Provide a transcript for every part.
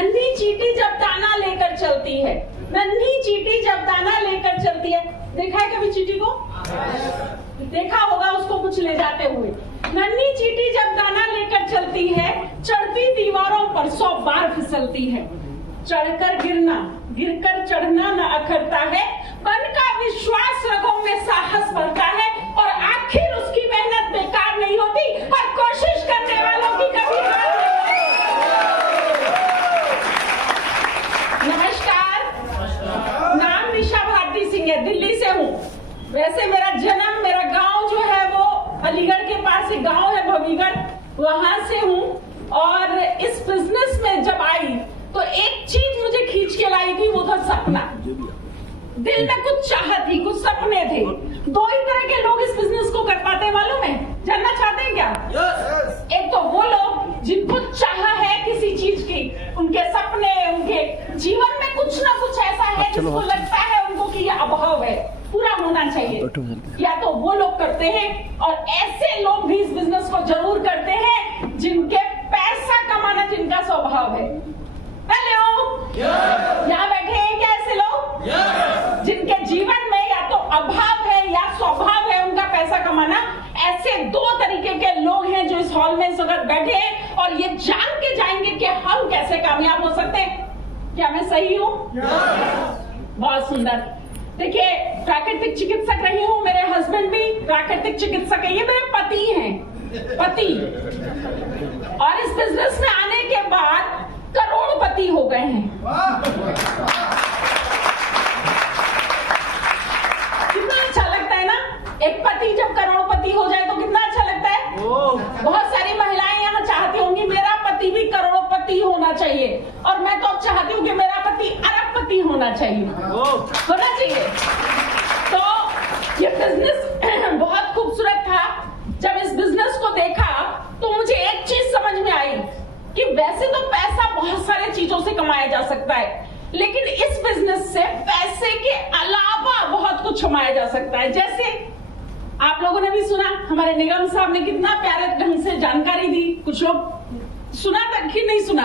नन्ही चींटी जब दाना लेकर चलती है, नन्ही चींटी जब दाना लेकर चलती है, देखा है कभी चींटी को? देखा होगा उसको कुछ ले जाते हुए। नन्ही चींटी जब दाना लेकर चलती है, चढ़ती दीवारों पर 100 बार फिसलती है। चढ़कर गिरना, गिरकर चढ़ना न अखरता है, मन का विश्वास रगों में साहस भरता है, और आखिर उसकी मेहनत बेकार नहीं होती, और कोशिश करने वालों की कभी हार नहीं होती। नमस्कार, नाम निशा भारती सिंह है, दिल्ली से हूँ। वैसे मेरा जन्म, मेरा गांव जो है वो अलीगढ़ के पास एक गांव है भवीगढ़, वहां से हूँ। और इस बिजनेस में जब आई तो एक चीज मुझे खींच के लाई थी, वो था सपना। दिल में कुछ चाहत थी, कुछ सपने थे। 2 ही तरह के लोग इस बिजनेस को कर पाते हैं, मालूम है? जानना चाहते हैं क्या? एक तो वो लोग जिनको चाह है किसी चीज की, उनके सपने, उनके जीवन में कुछ ना कुछ ऐसा है जिसको लगता है उनको कि ये अभाव है, पूरा होना चाहिए, या तो वो लोग करते हैं। और ऐसे लोग भी इस बिजनेस को जरूर करते हैं जिनके पैसा कमाना जिनका स्वभाव है। हेलो, यहाँ बैठे हैं क्या ऐसे लोग? जिनके जीवन में या तो अभाव है या स्वभाव है उनका पैसा कमाना। ऐसे 2 तरीके के लोग हैं जो इस हॉल में इस वक्त बैठे हैं, और ये जान के जाएंगे कि हम कैसे कामयाब हो सकते हैं। क्या मैं सही हूँ? बहुत सुंदर। देखिए, प्राकृतिक चिकित्सक रही हूँ, मेरे हस्बैंड भी प्राकृतिक चिकित्सक है, ये मेरे पति हैं, पति। और इस बिजनेस में आने के बाद करोड़पति हो गए हैं। कितना अच्छा लगता है ना? एक पति जब करोड़पति हो जाए तो कितना अच्छा लगता है। बहुत सारी महिलाएं यहाँ चाहती होंगी मेरा पति भी करोड़पति होना चाहिए, और मैं तो अब चाहती हूँ कि मेरा पति अरबपति होना चाहिए, होना चाहिए। तो ये बिजनेस बहुत खूबसूरत था। जब इस बिजनेस को देखा तो मुझे एक चीज समझ में आई कि वैसे तो पैसा बहुत सारे चीजों से कमाया जा सकता है, लेकिन इस बिजनेस से पैसे के अलावा बहुत कुछ कमाया जा सकता है। जैसे आप लोगों ने भी सुना, हमारे निगम साहब ने कितना प्यारे ढंग से जानकारी दी। कुछ लोग सुना तक ही नहीं सुना।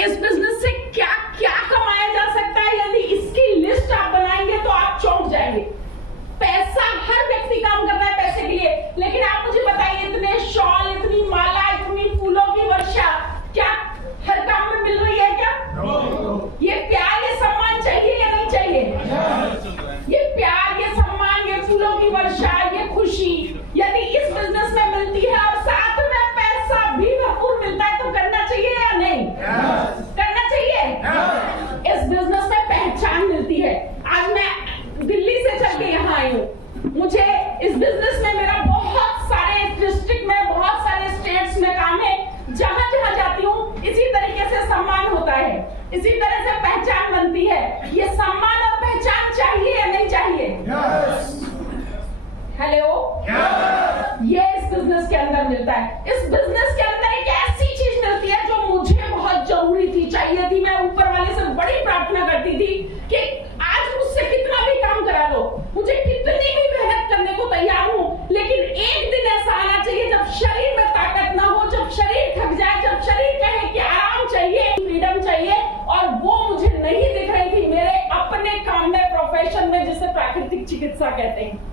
इस बिजनेस से क्या क्या कमाया जा सकता है, यदि इसकी लिस्ट आप बनाएंगे तो आप चौंक जाएंगे। पैसा, हर व्यक्ति काम कर रहा है पैसे के लिए, लेकिन आप मुझे बताइए, इतने शॉल, इतनी माला, इतनी फूलों की वर्षा क्या हर काम में मिल रही है क्या? ये प्यार, ये सम्मान चाहिए या नहीं चाहिए? ये प्यार, ये सम्मान, ये फूलों की वर्षा, ये खुशी यदि इस बिजनेस में मिलती है और साथ में पैसा भी भरपूर मिलता है तो करना चाहिए या नहीं? करना चाहिए। इस बिजनेस में पहचान मिलती है। आज मैं दिल्ली से चल के यहाँ आई हूँ। मुझे इस बिजनेस में मेरा बहुत सारे डिस्ट्रिक्ट में, बहुत सारे स्टेट्स में काम है। जहाँ जहाँ जाती हूँ इसी तरीके से सम्मान होता है, इसी तरह से पहचान बनती है। ये सम्मान और पहचान चाहिए या नहीं चाहिए? हेलो, ये इस बिजनेस के अंदर मिलता है। इस बिजनेस के अंदर एक ऐसी चीज मिलती है जो मुझे बहुत जरूरी थी, चाहिए थी। मैं ऊपर वाले से बड़ी प्रार्थना करती थी कि आज मुझसे कितना भी काम करा लो, मुझे कितनी भी मेहनत करने को तैयार हूँ, लेकिन एक दिन ऐसा आना चाहिए जब शरीर में ताकत ना हो, जब शरीर थक जाए, जब शरीर कहे कि आराम चाहिए, फ्रीडम चाहिए। और वो मुझे नहीं दिख रही थी मेरे अपने काम में, प्रोफेशन में, जिसे प्राकृतिक चिकित्सा कहते हैं।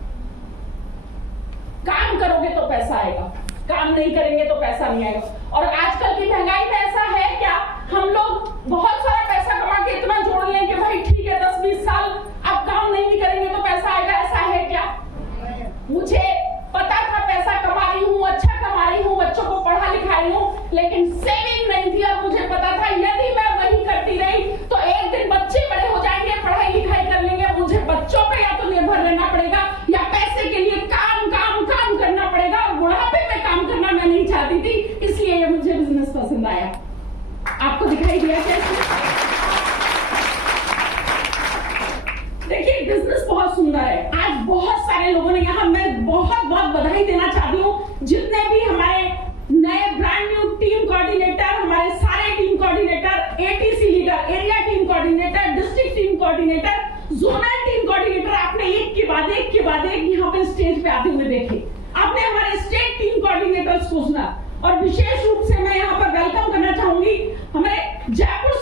काम करोगे तो पैसा आएगा, काम नहीं करेंगे तो पैसा नहीं आएगा। और आजकल की महंगाई में ऐसा है क्या, हम लोग बहुत सारा पैसा कमा के इतना जोड़ लें कि भाई ठीक है 10-20 साल अब काम नहीं भी करेंगे तो पैसा आएगा, ऐसा है क्या? मुझे पता था पैसा कमा रही हूँ, अच्छा कमा रही हूँ, बच्चों को पढ़ा लिखा रही हूँ, लेकिन सेविंग नहीं थी। और मुझे पता था यदि मैं वही करती रही तो एक दिन बच्चे बड़े हो जाएंगे, पढ़ाई लिखाई कर लेंगे, मुझे बच्चों पे या तो निर्भर रहना पड़ेगा या पैसे के लिए काम काम काम करना पड़ेगा। और बुढ़ापे में काम करना मैं नहीं चाहती थी, इसलिए मुझे बिजनेस पसंद आया। आपको दिखाई दिया कैसे? देखिए, बिजनेस बहुत सुंदर है। आज बहुत सारे लोगों ने यहाँ, मैं बहुत बहुत बधाई देना चाहती हूँ जितने भी हमारे नए ब्रांड न्यू टीम कोऑर्डिनेटर, हमारे सारे team coordinator, ATC leader, area team coordinator, district team coordinator, zonal team coordinator, आपने एक के बाद एक के बाद एक यहाँ पे स्टेज पे आते हुए देखे। आपने हमारे स्टेट टीम कोऑर्डिनेटर्स को सुना, और विशेष रूप से मैं यहाँ पर वेलकम करना चाहूंगी हमारे जयपुर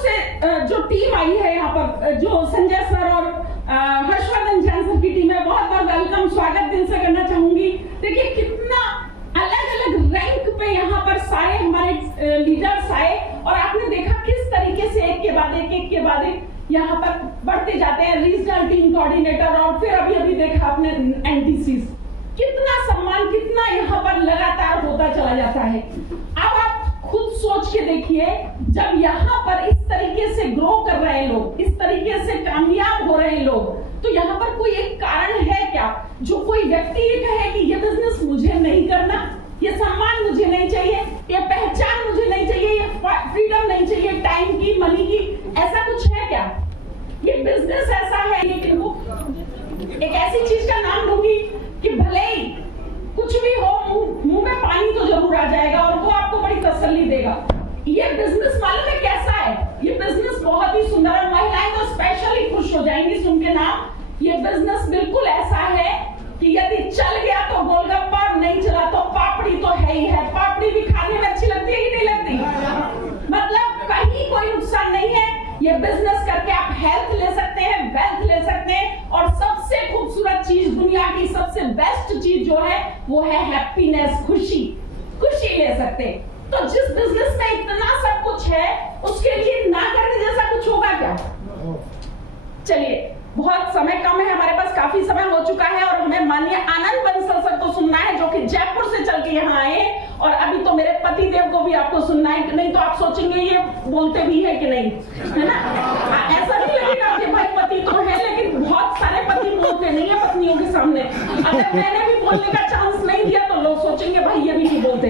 टीम आई है यहाँ पर, जो संजय सर और हर्षवर्धन जैन सर की टीम है, बहुत बहुत वेलकम, स्वागत दिल से करना चाहूंगी। देखिए कितना अलग अलग रैंक पे यहाँ पर सारे हमारे लीडर्स आए और आपने देखा किस तरीके से एक के बाद एक यहाँ पर बढ़ते जाते हैं। रीजनल टीम कोऑर्डिनेटर और फिर अभी देखा आपने एनटीसी, कितना सम्मान, कितना यहाँ पर लगातार होता चला जाता है। अब आप खुद सोच के देखिए, जब यहाँ पर इस तरीके से ग्रो कर रहे हैं लोग, इस तरीके से कामयाब हो रहे हैं लोग, तो यहाँ पर कोई एक कारण है क्या जो कोई व्यक्ति ये कहे कि ये बिजनेस मुझे नहीं करना, ये सम्मान मुझे नहीं चाहिए, ये पहचान मुझे नहीं चाहिए, ये फ्रीडम नहीं चाहिए टाइम की, मनी की, ऐसा कुछ है क्या? ये बिजनेस ऐसा है, लेकिन वो एक ऐसी चीज का नाम दूंगी कि भले ही कुछ भी हो, मुंह में पानी तो जरूर आ जाएगा और वो आपको बड़ी तसल्ली देगा। ये बिजनेस मालूम है कैसा है? ये बिजनेस बहुत ही सुंदर है, महिलाएं तो स्पेशली खुश हो जाएंगी सुन के नाम। ये बिजनेस बिल्कुल ऐसा है कि यदि चल गया तो गोलगप्पा, नहीं चला तो पापड़ी तो है ही है। पापड़ी भी खाने में अच्छी लगती है कि नहीं लगती? मतलब कहीं कोई नुकसान नहीं है। ये बिजनेस करके आप हेल्थ ले सकते हैं, वेल्थ ले सकते हैं, और सबसे खूबसूरत चीज, दुनिया की सबसे बेस्ट चीज जो है वो है हैप्पीनेस, खुशी ले सकते हैं। तो जिस बिजनेस में इतना सब कुछ है, उसके लिए ना करने जैसा कुछ होगा क्या? चलिए, बहुत समय कम है हमारे पास, काफी समय हो चुका है और हमें माननीय आनंद बंसल सर को सुनना है, जो कि जयपुर से चल के यहाँ आए, और अभी तो मेरे पति देव को भी आपको सुनना है। नहीं तो आप सोचेंगे ये बोलते भी है कि नहीं, है ना? ऐसा नहीं लगेगा कि भाई पति तो है, लेकिन बहुत सारे पति बोलते नहीं है पत्नियों के सामने। अगर मैंने भी बोलने का चांस नहीं दिया तो लोग सोचेंगे भाई ये भी नहीं बोलते,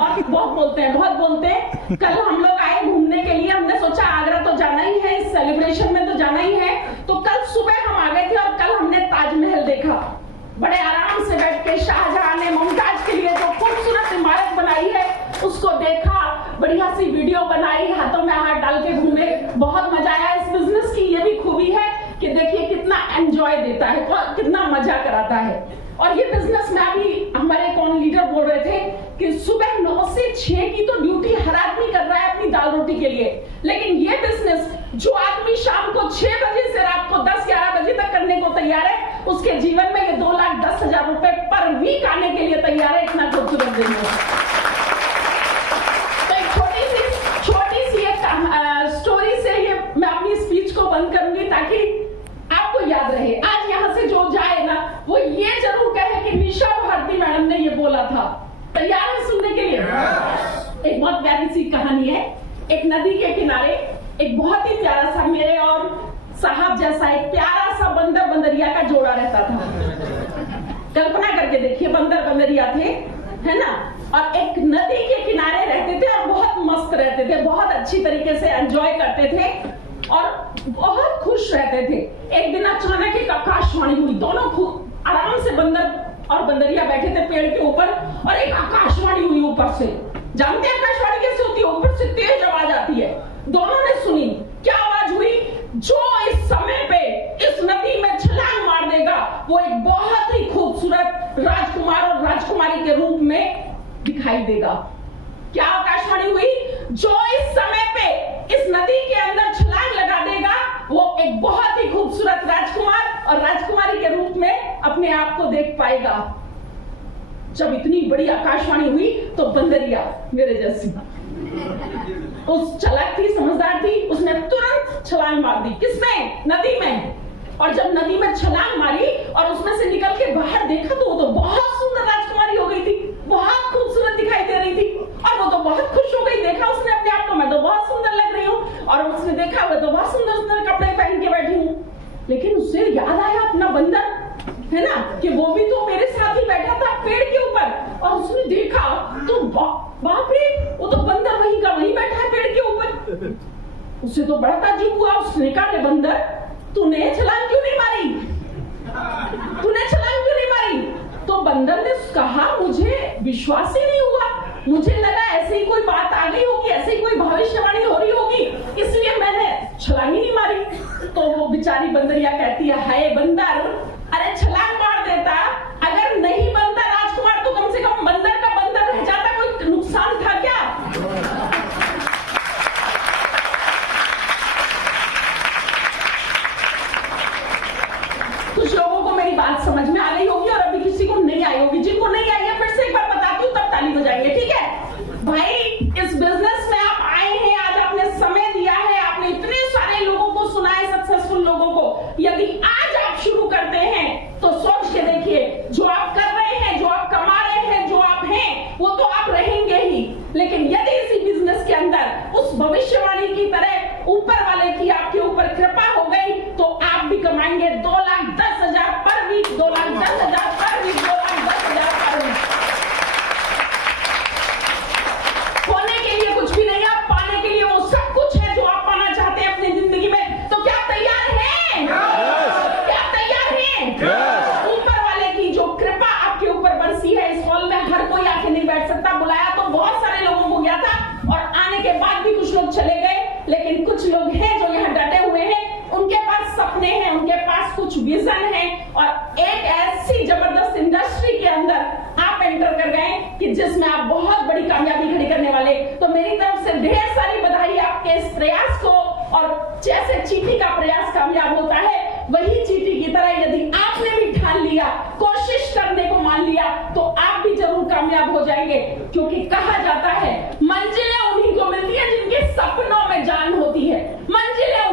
और बहुत बोलते हैं। कल हम लोग आए घूमने के लिए, हमने सोचा आगरा तो जाना ही है, इस सेलिब्रेशन में तो जाना ही है, तो कल सुबह हम आ गए थे और कल हमने ताजमहल देखा। बड़े आराम से बैठ के शाहजहां ने मुमताज के लिए जो खूबसूरत इमारत बनाई है उसको देखा, बढ़िया सी वीडियो बनाई, हाथों में हाथ डाल के घूमे, बहुत मजा आया। इस बिजनेस की ये भी खूबी है कि देखिए कितना एंजॉय देता है, कितना मजा कराता है। और ये बिजनेस में अभी हमारे कौन लीडर बोल रहे थे कि सुबह 9 से 6 की तो ड्यूटी हर आदमी कर रहा है अपनी दाल रोटी के लिए, लेकिन ये बिजनेस जो आदमी शाम को 6 बजे से रात को 10-11 बजे तक करने को तैयार है, उसके जीवन में ये 2,10,000 रुपए पर वीक आने के लिए तैयार है। इतना खूबसूरत बिजनेस। तो एक छोटी सी एक स्टोरी से ये मैं अपनी स्पीच को बंद करूंगी ताकि आपको याद रहे। आज यहाँ से जो जाए ना, वो ये जरूर कहे कि निशा भारती मैडम ने ये बोला था। तैयार है सुनने के लिए? एक बहुत प्यारी सी कहानी है। एक नदी के किनारे एक बहुत ही प्यारा सा, मेरे और साहब जैसा एक प्यारा सा बंदर बंदरिया का जोड़ा रहता था। कल्पना करके देखिए, बंदर बंदरिया थे, है ना, और एक नदी के किनारे रहते थे और बहुत मस्त रहते थे, बहुत अच्छी तरीके से एंजॉय करते थे और बहुत खुश रहते थे। एक दिन अचानक एक आकाशवाणी हुई, दोनों खूब आराम से बंदर और बंदरिया बैठे थे पेड़ के ऊपर, और एक आकाशवाणी हुई ऊपर से। जानते हैं आकाशवाणी कैसे होती है? ऊपर से तेज आवाज आती है। दोनों ने सुनी, क्या आवाज हुई? जो इस समय पे इस नदी में छलांग मार देगा वो एक बहुत ही खूबसूरत राजकुमार और राजकुमारी के रूप में दिखाई देगा। क्या आकाशवाणी हुई? जो इस समय पे इस नदी के अंदर छलांग लगा देगा वो एक बहुत ही खूबसूरत राजकुमार और राजकुमारी के रूप में अपने आप को देख पाएगा। जब इतनी बड़ी आकाशवाणी हुई तो बंदरिया मेरे जैसी उस चालाक थी, समझदार थी, उसने तुरंत छलांग मार दी। किसमें? नदी में। और जब नदी में छलांग मारी और उसमें से निकल के बाहर देखा तो वो तो बहुत सुंदर राजकुमारी हो गई थी, बहुत खूबसूरत दिखाई दे रही थी, और वो तो बहुत खुश हो गई। देखा उसने अपने आप को, मैं तो बहुत सुंदर लग रही हूँ, और उसने देखा मैं तो बहुत सुंदर सुंदर कपड़े पहन के बैठी हूँ। लेकिन उससे याद आया अपना बंदर, है ना, कि वो भी तो मेरे साथ ही बैठा था पेड़ के ऊपर, और उसने देखा तो बाप रे, वो तो बंदर वहीं का वहीं बैठा है पेड़ के ऊपर। उसे तो बड़ा ताज्जुब हुआ। उसने कहा, बंदर तूने छलांग क्यों नहीं मारी? तूने छलांग क्यों नहीं मारी? तो बंदर ने कहा, मुझे विश्वास ही नहीं हुआ, मुझे लगा ऐसे ही कोई बात आ गई होगी, ऐसे ही कोई भविष्यवाणी हो रही होगी, इसलिए मैंने छलांग ही नहीं मारी। तो वो बेचारी बंदरिया कहती है, हाय बंदर, अरे छलांग मार देता, अगर नहीं बनता राजकुमार तो कम से कम बंदर का बंदर रह जाता, कोई नुकसान था क्या? होगी, जिनको नहीं आई है फिर से एक बार बताती हूँ, तब ताली बजाएंगे, ठीक है भाई। इस बिजनेस में आप आए हैं, आज आपने समय दिया है, आपने इतने सारे लोगों को सुना है, सक्सेसफुल लोगों को। यदि आज आप शुरू करते हैं तो सोच के देखिए, जो आप कर रहे हैं, जो आप कमा रहे हैं, जो आप हैं, वो तो आप रहेंगे ही, लेकिन यदि इसी बिजनेस के अंदर उस भविष्यवाणी की तरह ऊपर वाले की आपके ऊपर कृपा हो गई तो आप भी कमाएंगे 2,10,000 पर वीक, 2,10,000 पर वीक, 2,10,000 पर वीक। खोने के लिए कुछ भी नहीं है, पाने के लिए वो सब कुछ है जो आप पाना चाहते हैं अपनी जिंदगी में। तो क्या तैयार हैं? क्या तैयार हैं? ऊपर वाले की जो कृपा आपके ऊपर बरसी है, इस हॉल में हर कोई आके नहीं बैठ सकता, बुलाया तो बहुत सारे लोगों को गया था और आने के बाद भी कुछ लोग चले गए, लेकिन कुछ लोग हैं जो यहाँ डटे हुए हैं, उनके पास सपने हैं, उनके पास कुछ विजन है और एक ऐसी जबरदस्त इंडस्ट्री के अंदर आप एंटर कर गए कि जिसमें आप बहुत बड़ी कामयाबी खड़ी करने वाले। तो मेरी तरफ से ढेर सारी बधाई आपके इस प्रयास को। और जैसे चींटी का प्रयास कामयाब होता है, वही चींटी की तरह यदि आपने भी ठान लिया, कोशिश करने को मान लिया, तो आप भी जरूर कामयाब हो जाएंगे। क्योंकि कहा जाता है मंजिलें उन्हीं को मिलती है जिनके सपनों में जान होती है, मंजिलें